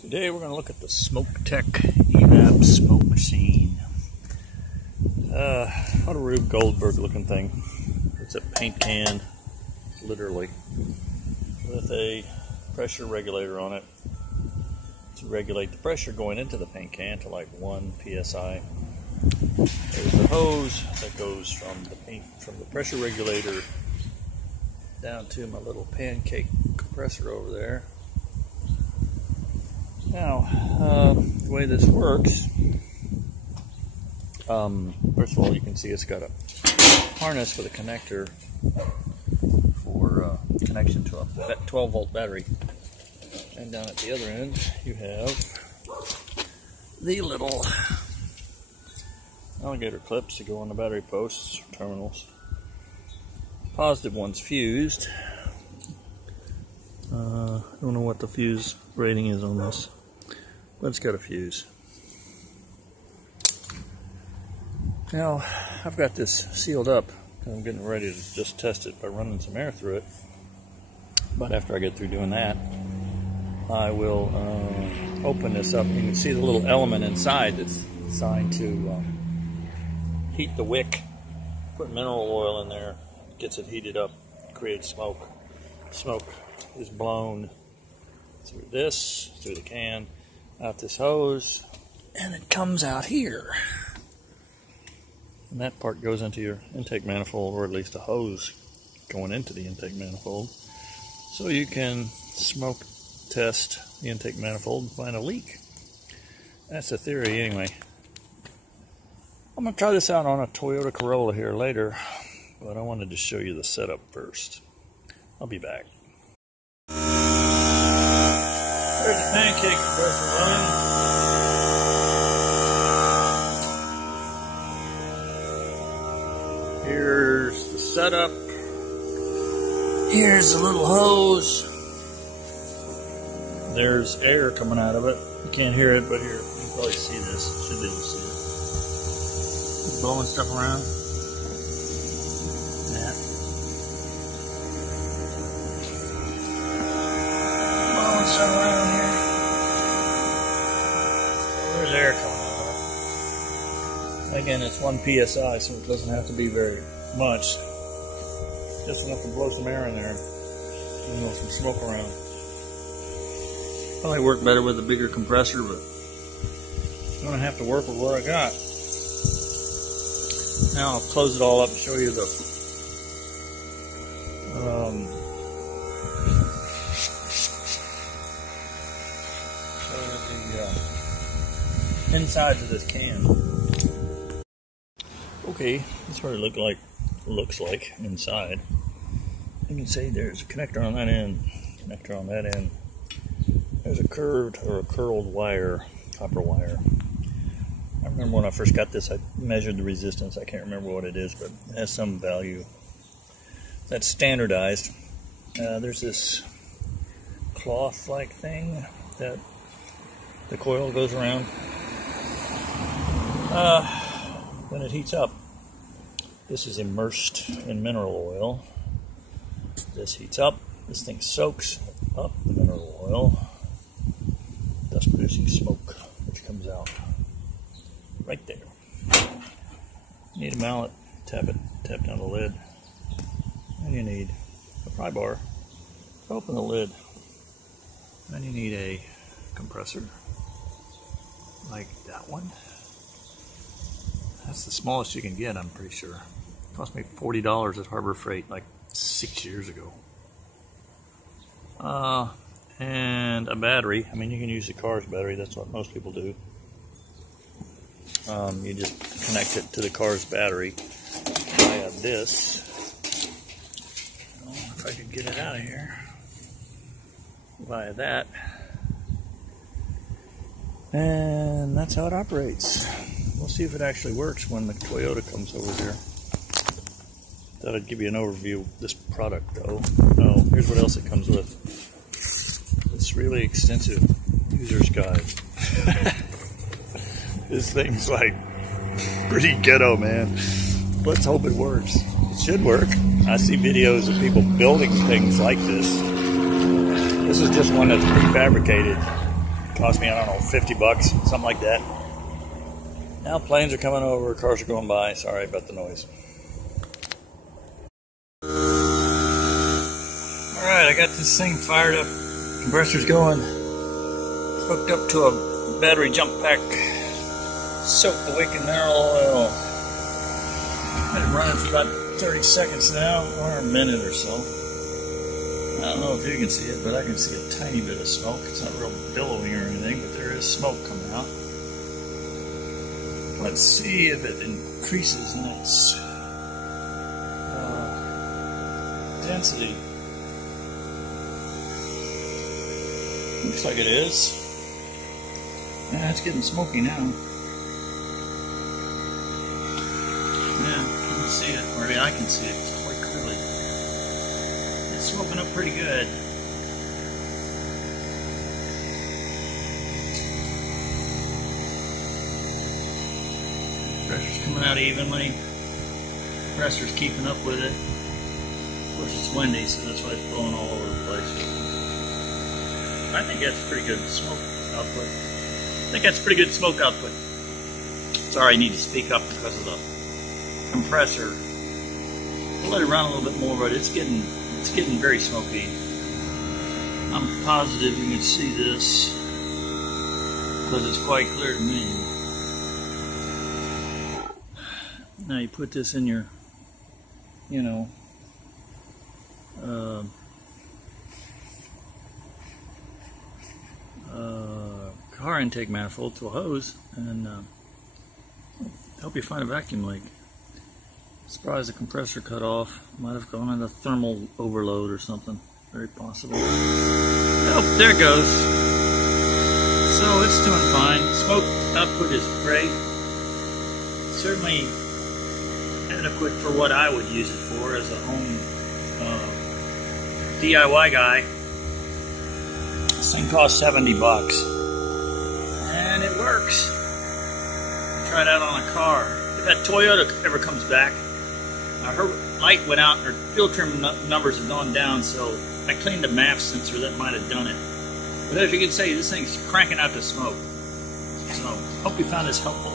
Today we're going to look at the Smoke-Tech evap smoke machine. What a Rube Goldberg looking thing. It's a paint can, literally, with a pressure regulator on it to regulate the pressure going into the paint can to like 1 psi. There's the hose that goes from the pressure regulator down to my little pancake compressor over there. Now, the way this works, first of all, you can see it's got a harness with a connector for connection to a 12-volt battery. And down at the other end, you have the little alligator clips that go on the battery posts, terminals. Positive one's fused. I don't know what the fuse rating is on this, but it's got a fuse. Now, I've got this sealed up because I'm getting ready to just test it by running some air through it. But after I get through doing that, I will open this up. You can see the little element inside that's designed to heat the wick. Put mineral oil in there, gets it heated up, creates smoke. Smoke is blown through this, through the can, out this hose, and it comes out here. And that part goes into your intake manifold, or at least a hose going into the intake manifold. So you can smoke test the intake manifold and find a leak. That's the theory anyway. I'm going to try this out on a Toyota Corolla here later, but I wanted to show you the setup first. I'll be back. There's the pancake compressor running. Here's the setup. Here's the little hose. There's air coming out of it. You can't hear it, but here, you can probably see this. Should be able to see it. It's blowing stuff around. Yeah. Blowing stuff around here. There's air coming out of it. Again, it's 1 psi, so it doesn't have to be very much. Just enough to blow some air in there. You know, some smoke around. Probably work better with a bigger compressor, but I'm going to have to work with what I got. Now I'll close it all up and show you the insides of this can. Okay, that's what it looks like inside. You can see there's a connector on that end, connector on that end. There's a curved or a curled wire, copper wire. I remember when I first got this, I measured the resistance. I can't remember what it is, but it has some value. That's standardized. There's this cloth-like thing that the coil goes around. When it heats up, this is immersed in mineral oil. This heats up. This thing soaks up the mineral oil, thus producing smoke, which comes out right there. You need a mallet, tap down the lid, and you need a pry bar to open the lid. Then you need a compressor, like that one. That's the smallest you can get, I'm pretty sure. It cost me $40 at Harbor Freight like 6 years ago. And a battery. I mean, you can use the car's battery. That's what most people do. You just connect it to the car's battery via this. Oh, if I could get it out of here. Via that. And that's how it operates. We'll see if it actually works when the Toyota comes over here. Thought I'd give you an overview of this product, though. Oh, here's what else it comes with. This really extensive user's guide. This thing's like pretty ghetto, man. Let's hope it works. It should work. I see videos of people building things like this. This is just one that's prefabricated. cost me, I don't know, 50 bucks, something like that. Now planes are coming over, cars are going by. Sorry about the noise. Alright, I got this thing fired up. Compressor's going. Hooked up to a battery jump pack. Soaked the wick in mineral oil. Been running for about 30 seconds now, or a minute or so. I don't know if you can see it, but I can see a tiny bit of smoke. It's not real billowing or anything, but there is smoke coming out. Let's see if it increases in its density. Looks like it is. Yeah, it's getting smoky now. Yeah, you can see it, or I can see it quite clearly. It's smoking up pretty good. Pressure's coming out evenly. Compressor's keeping up with it. Of course, it's windy, so that's why it's blowing all over the place. I think that's pretty good smoke output. Sorry, I need to speak up because of the compressor. We'll let it run a little bit more, but it's getting very smoky. I'm positive you can see this because it's quite clear to me. Now you put this in your, car intake manifold to a hose and help you find a vacuum leak. Surprised the compressor cut off. Might have gone into thermal overload or something. Very possible. Oh, there it goes. So it's doing fine. Smoke output is great. Certainly adequate for what I would use it for as a home DIY guy. This thing costs 70 bucks. And it works. Try it out on a car. If that Toyota ever comes back, her light went out, her fuel trim numbers have gone down, so I cleaned the MAF sensor. That might have done it. But as you can see, this thing's cranking out the smoke. So, hope you found this helpful.